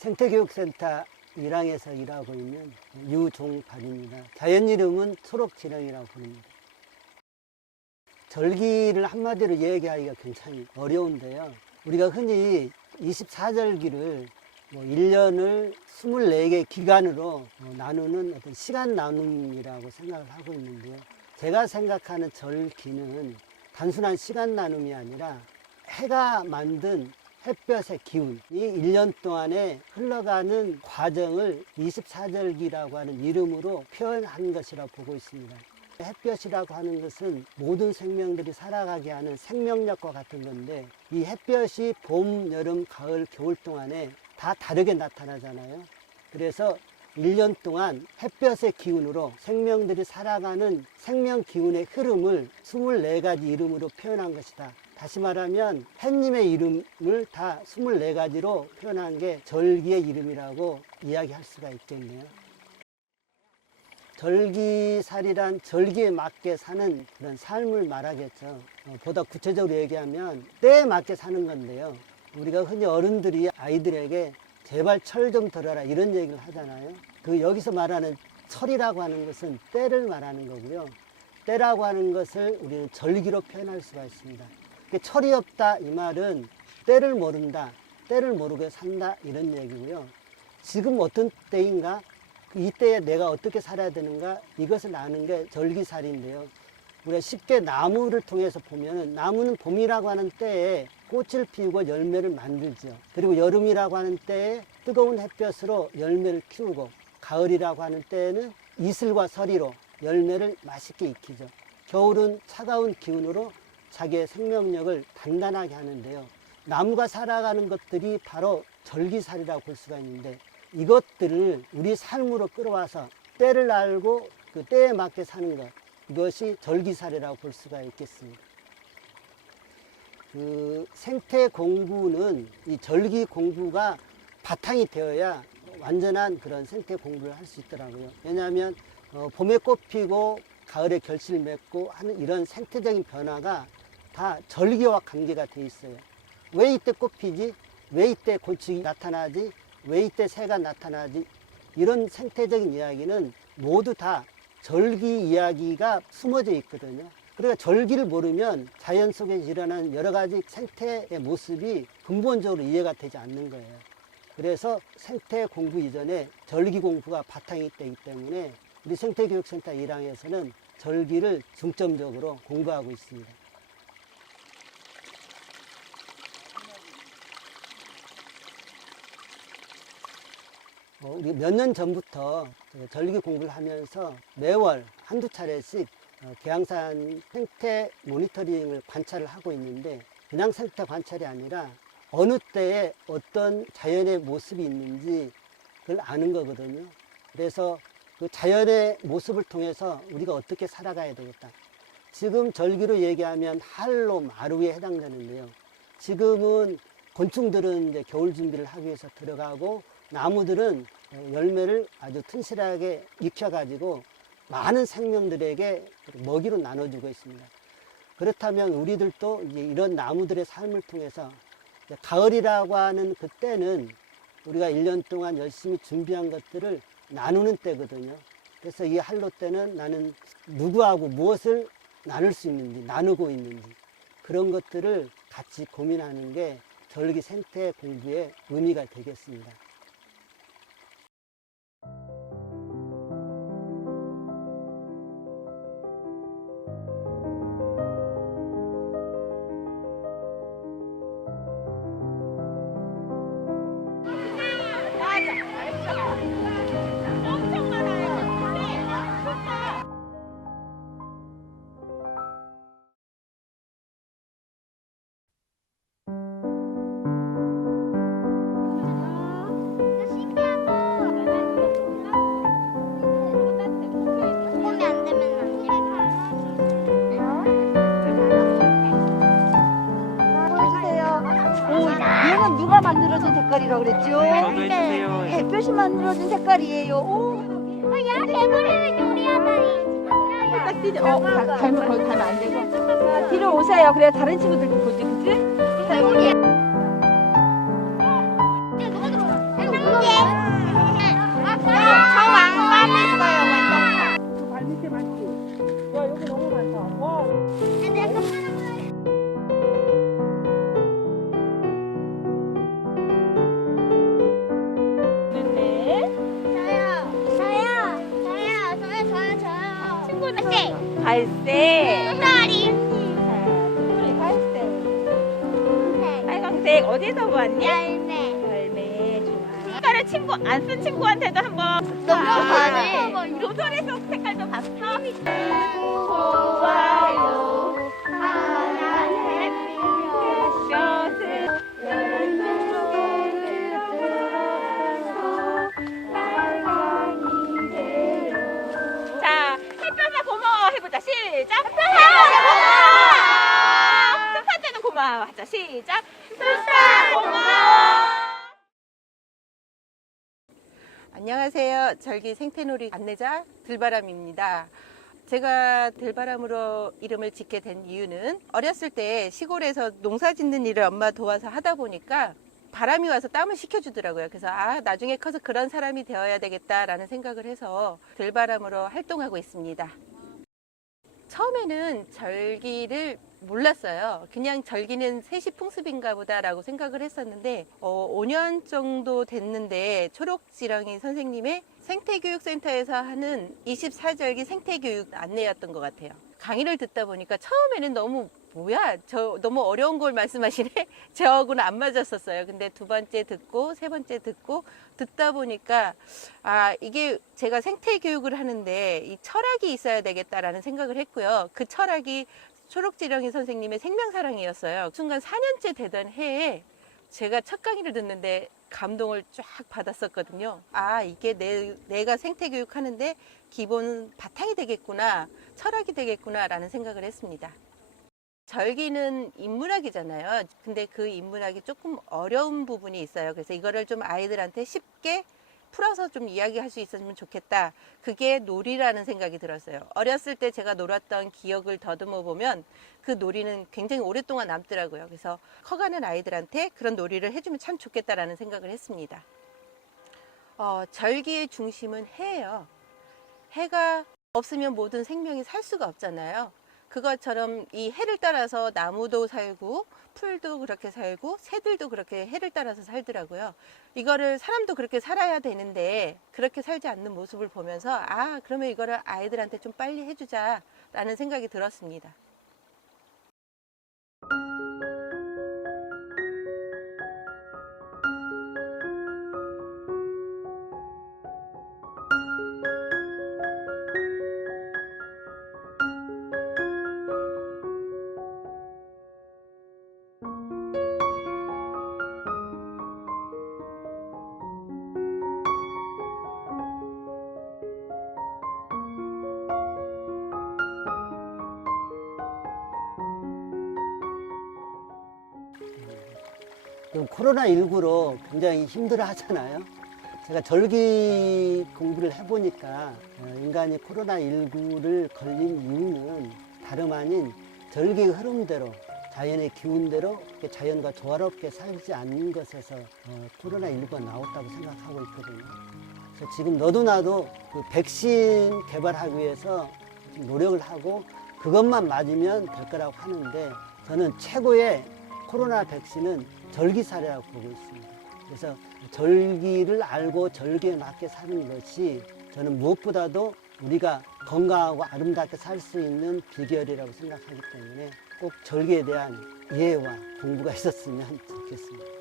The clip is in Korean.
생태교육센터 1항에서 일하고 있는 유종박입니다. 자연 이름은 초록지렁이라고 부릅니다. 절기를 한마디로 얘기하기가 굉장히 어려운데요. 우리가 흔히 24절기를 1년을 24개 기간으로 나누는 어떤 시간 나눔이라고 생각을 하고 있는데요. 제가 생각하는 절기는 단순한 시간 나눔이 아니라 해가 만든 햇볕의 기운이 1년 동안에 흘러가는 과정을 24절기라고 하는 이름으로 표현한 것이라고 보고 있습니다. 햇볕이라고 하는 것은 모든 생명들이 살아가게 하는 생명력과 같은 건데, 이 햇볕이 봄, 여름, 가을, 겨울 동안에 다 다르게 나타나잖아요. 그래서 1년 동안 햇볕의 기운으로 생명들이 살아가는 생명 기운의 흐름을 24가지 이름으로 표현한 것이다. 다시 말하면 햇님의 이름을 다 24가지로 표현한 게 절기의 이름이라고 이야기할 수가 있겠네요. 절기살이란 절기에 맞게 사는 그런 삶을 말하겠죠. 보다 구체적으로 얘기하면 때에 맞게 사는 건데요. 우리가 흔히 어른들이 아이들에게 제발 철 좀 들어라 이런 얘기를 하잖아요. 여기서 말하는 철이라고 하는 것은 때를 말하는 거고요. 때라고 하는 것을 우리는 절기로 표현할 수가 있습니다. 철이 없다 이 말은 때를 모른다, 때를 모르게 산다 이런 얘기고요. 지금 어떤 때인가, 이 때에 내가 어떻게 살아야 되는가, 이것을 아는 게 절기살인데요. 우리가 쉽게 나무를 통해서 보면은, 나무는 봄이라고 하는 때에 꽃을 피우고 열매를 만들죠. 그리고 여름이라고 하는 때에 뜨거운 햇볕으로 열매를 키우고, 가을이라고 하는 때에는 이슬과 서리로 열매를 맛있게 익히죠. 겨울은 차가운 기운으로 자기의 생명력을 단단하게 하는데요. 나무가 살아가는 것들이 바로 절기살이라고 볼 수가 있는데, 이것들을 우리 삶으로 끌어와서 때를 알고 그 때에 맞게 사는 것, 이것이 절기살이라고 볼 수가 있겠습니다. 생태 공부는 이 절기 공부가 바탕이 되어야 완전한 그런 생태 공부를 할 수 있더라고요. 왜냐하면 봄에 꽃 피고 가을에 결실을 맺고 하는 이런 생태적인 변화가 다 절기와 관계가 돼 있어요. 왜 이때 꽃 피지? 왜 이때 곤충이 나타나지? 왜 이때 새가 나타나지? 이런 생태적인 이야기는 모두 다 절기 이야기가 숨어져 있거든요. 그러니까 절기를 모르면 자연 속에 일어나는 여러 가지 생태의 모습이 근본적으로 이해가 되지 않는 거예요. 그래서 생태 공부 이전에 절기 공부가 바탕이 되기 때문에 우리 생태교육센터 1항에서는 절기를 중점적으로 공부하고 있습니다. 우리 몇 년 전부터 절기 공부를 하면서 매월 한두 차례씩 계양산 생태 모니터링을 관찰을 하고 있는데, 그냥 생태 관찰이 아니라 어느 때에 어떤 자연의 모습이 있는지 그걸 아는 거거든요. 그래서 그 자연의 모습을 통해서 우리가 어떻게 살아가야 되겠다. 지금 절기로 얘기하면 한로, 마루에 해당되는데요. 지금은 곤충들은 이제 겨울 준비를 하기 위해서 들어가고, 나무들은 열매를 아주 튼실하게 익혀가지고 많은 생명들에게 먹이로 나눠주고 있습니다. 그렇다면 우리들도 이제 이런 나무들의 삶을 통해서 가을이라고 하는 그 때는 우리가 1년 동안 열심히 준비한 것들을 나누는 때거든요. 그래서 이 한로 때는 나는 누구하고 무엇을 나눌 수 있는지, 나누고 있는지, 그런 것들을 같이 고민하는 게 절기 생태 공부의 의미가 되겠습니다. 누가 만들어준 색깔이라고 그랬죠? 저도 해주세요. 햇볕이 만들어준 색깔이에요. 오. 야, 해버리는 요리하다니. 딱 뛰죠. 거기 가면 안 되고. 자, 뒤로 오세요. 그래야 다른 친구들도 보지, 그치? 자, 여기. 누가 들어와? 청왕만 있어요, 완전. 발 밑에 많지? 야, 여기 너무 많다. 와. 갈색. 다리. 우리 갈색. 빨강색 어디서 보았니? 열매. 열매 좋아. 색깔을 친구 안 쓴 친구한테도 한번. 너무 로돌에서 색깔도 봤어? 좋아요. 하얀 햇빛. 자, 햇볕아 고마워 해보자. 시작. 햇볕한테는 고마워 하자. 시작. 고마워. 안녕하세요. 절기 생태놀이 안내자 들바람입니다. 제가 들바람으로 이름을 짓게 된 이유는 어렸을 때 시골에서 농사 짓는 일을 엄마 도와서 하다 보니까 바람이 와서 땀을 식혀주더라고요. 그래서 나중에 커서 그런 사람이 되어야 되겠다라는 생각을 해서 들바람으로 활동하고 있습니다. 처음에는 절기를 몰랐어요. 그냥 절기는 세시풍습인가 보다라고 생각을 했었는데 5년 정도 됐는데 초록지렁이 선생님의 생태교육센터에서 하는 24절기 생태교육 안내였던 것 같아요. 강의를 듣다 보니까 처음에는 너무 너무 어려운 걸 말씀하시네? 저하고는 안 맞았었어요. 근데 두 번째 듣고 세 번째 듣고 듣다 보니까 이게 제가 생태교육을 하는데 이 철학이 있어야 되겠다라는 생각을 했고요. 그 철학이 초록지렁이 선생님의 생명사랑이었어요. 순간 4년째 되던 해에 제가 첫 강의를 듣는데 감동을 쫙 받았었거든요. 이게 내가 생태교육 하는데 기본 바탕이 되겠구나, 철학이 되겠구나 라는 생각을 했습니다. 절기는 인문학이잖아요. 근데 그 인문학이 조금 어려운 부분이 있어요. 그래서 이거를 좀 아이들한테 쉽게 풀어서 좀 이야기할 수 있었으면 좋겠다. 그게 놀이라는 생각이 들었어요. 어렸을 때 제가 놀았던 기억을 더듬어 보면 그 놀이는 굉장히 오랫동안 남더라고요. 그래서 커가는 아이들한테 그런 놀이를 해주면 참 좋겠다라는 생각을 했습니다. 절기의 중심은 해예요. 해가 없으면 모든 생명이 살 수가 없잖아요. 그것처럼 이 해를 따라서 나무도 살고 풀도 그렇게 살고 새들도 그렇게 해를 따라서 살더라고요. 이거를 사람도 그렇게 살아야 되는데 그렇게 살지 않는 모습을 보면서 그러면 이거를 아이들한테 좀 빨리 해주자 라는 생각이 들었습니다. 코로나19로 굉장히 힘들어 하잖아요. 제가 절기 공부를 해보니까 인간이 코로나19를 걸린 이유는 다름 아닌 절기의 흐름대로 자연의 기운대로 자연과 조화롭게 살지 않는 것에서 코로나19가 나왔다고 생각하고 있거든요. 그래서 지금 너도 나도 그 백신 개발하기 위해서 노력을 하고 그것만 맞으면 될 거라고 하는데 저는 최고의 코로나 백신은 절기살이라고 보고 있습니다. 그래서 절기를 알고 절기에 맞게 사는 것이 저는 무엇보다도 우리가 건강하고 아름답게 살 수 있는 비결이라고 생각하기 때문에 꼭 절기에 대한 이해와 공부가 있었으면 좋겠습니다.